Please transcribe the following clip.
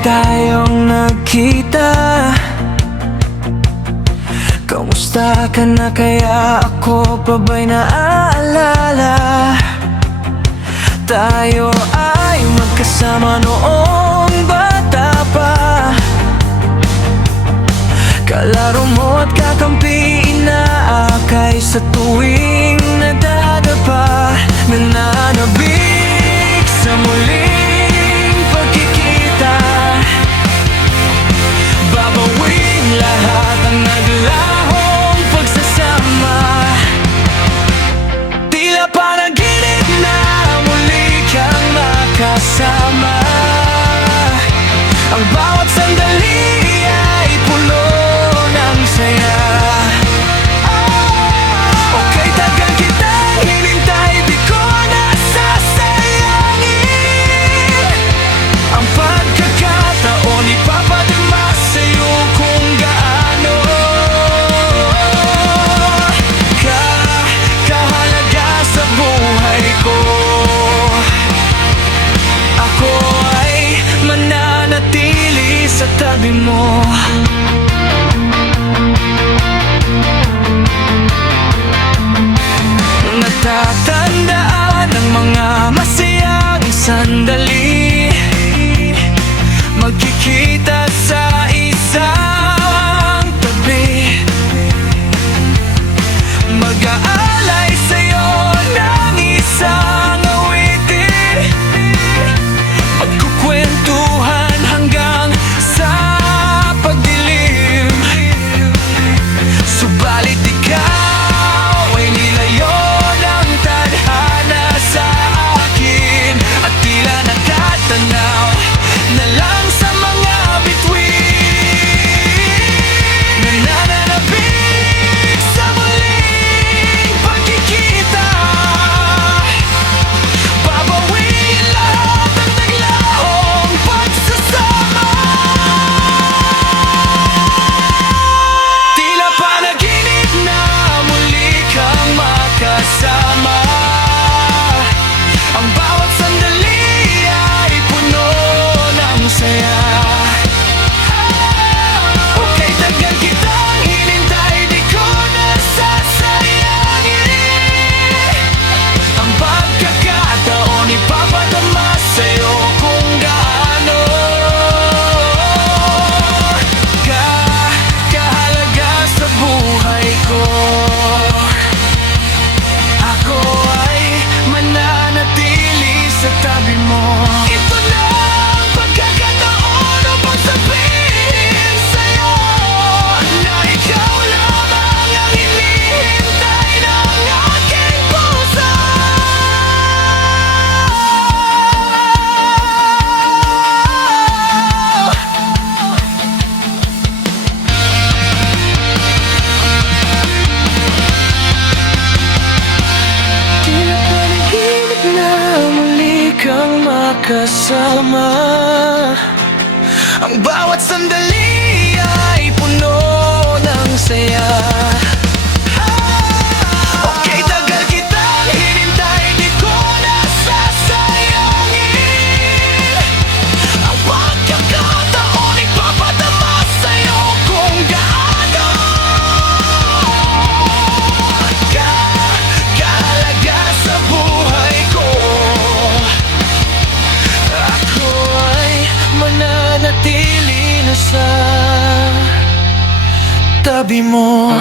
Tayong nagkita, kamusta ka na kaya? Ako pa ba'y naaalala? Tayo ay magkasama noong bata pa, kalaro mo at kakampi, inaakay sa tuwing nadadapa, nananabik sa muling pagkikita. Babawing lahat ang naglahong pagsasama, tila panaginip na muli kang makasama. Ang bawat sandali ay puno ng saya. Okay, tagal kitang hinintay, di ko nasasayangin ang pagkakataon, ipapadama sa'yo kung gaano kahalaga sa buhay ko. Ako ay mananatili sa tabi mo. Natatandaan ang mga masayang sandali, magkikita sa isang tabi, mag-aalay sa'yo ng isang awitin, magkukwentuhan hanggang sa pagdilim. Subalit ikaw ay nilayo ng tadhana sa akin, at tila nakatanaw na lang sa mga bituin. Nananabik sa muling pagkikita, babawin lahat ang naglaong pagsasama. Tila panaginip na muli kang makasama. Ang bawat sandali ay puno ng saya. Okay, tagal kitang hinintay, di ko nasasayangin ang pagkakataon, ipapadama sa'yo kung gaano kahalaga sa buhay ko. Ako ay mananatili sa tabi mo. Ito na ang pagkakataon upang sabihin sa'yo na ikaw lamang ang hinihintay ng aking puso. Tila panaginip na muli kang makasama. Ang bawat sandali ay puno ng saya. Okay, tagal kitang hinintay, di ko nasasayangin ang pagkakataon, ipapadama sa'yo kung gaano kahalaga sa buhay ko. Ako ay mananatili na sa tabi mo.